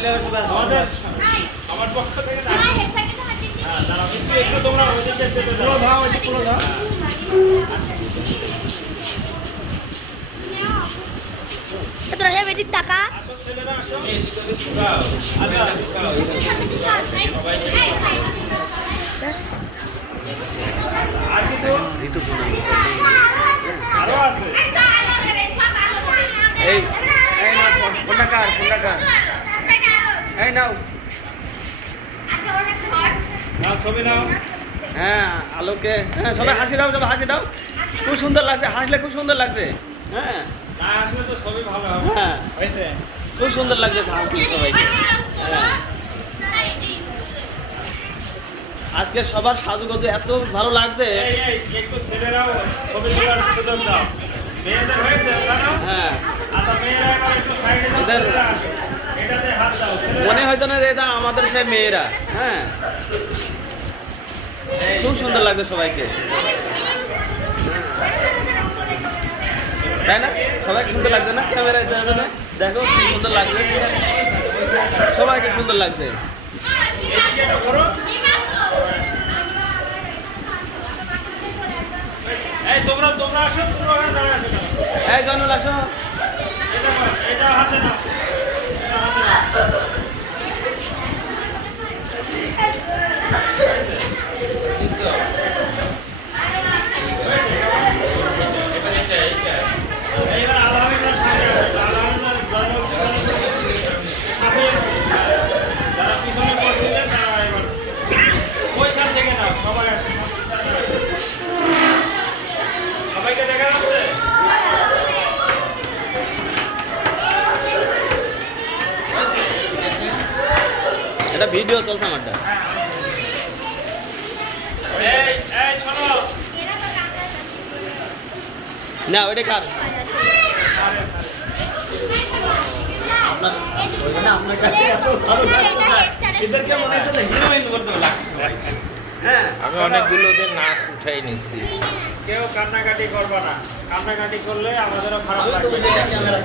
ছেলে আমার পক্ষ থেকে তোমরা তোরা হে বেদিক টাকা ছবি নাও। হ্যাঁ আলোকে, হ্যাঁ সবাই হাসি দাও, সবাই হাসি দাও। খুব সুন্দর লাগছে, হাসলে খুব সুন্দর লাগছে। হ্যাঁ না আসলে তো ছবি ভালো হবে। হ্যাঁ হয়েছে খুব সুন্দর লাগছে হাসলে সবাইকে। হ্যাঁ আজকে সবার সাজুগুজু এত ভালো লাগছে। একটু ছেলেরাও ছবি তোলার সুযোগ দাও। মেয়েদের হয়েছে জানো? হ্যাঁ আচ্ছা মেয়েরা এবার একটু সাইডে দাও, এদের ছেলেরা আসো। এটাতে হাত দাও। মনে হয়েছে না যে এটা আমাদের সেই মেয়েরা। হ্যাঁ খুব সুন্দর লাগছে সবাইকে, তাই না? সবাইকে সুন্দর লাগছে না? ক্যামেরায় দেখো কি সুন্দর লাগছে, সবাইকে সুন্দর লাগছে। এদিকে একটু ঘোরো। এই তোমরা আসো, তোমরা ওখানে দাঁড়ায় আসো কেন? এই জনুল আসো। এটা হাতে নাও। এটা হাতে নাও। এইবার আলহামদুলিল্লাহ সামনে আসো। আলহামদুলিল্লাহ সাথে যারা পিছনে পড়ছিলেন তারা এবার ওইখান থেকে নাও। সবাই আসে, সবাইকে দেখা যাচ্ছে। এটা ভিডিও চলছে আমারটা। এই শোনো, না ওইটা কার? আপনার আপনার কাছে এত ভালো লাগছে, এদেরকে মনে হচ্ছে হিরোইন বলতে লাগছে। হ্যাঁ আমি অনেকগুলোদের নাচ উঠাই নিচ্ছি। কেউ কান্নাকাটি করবে না। কান্নাকাটি করলে আমাদেরও খারাপ আমি তো লাগবে। ক্যামেরা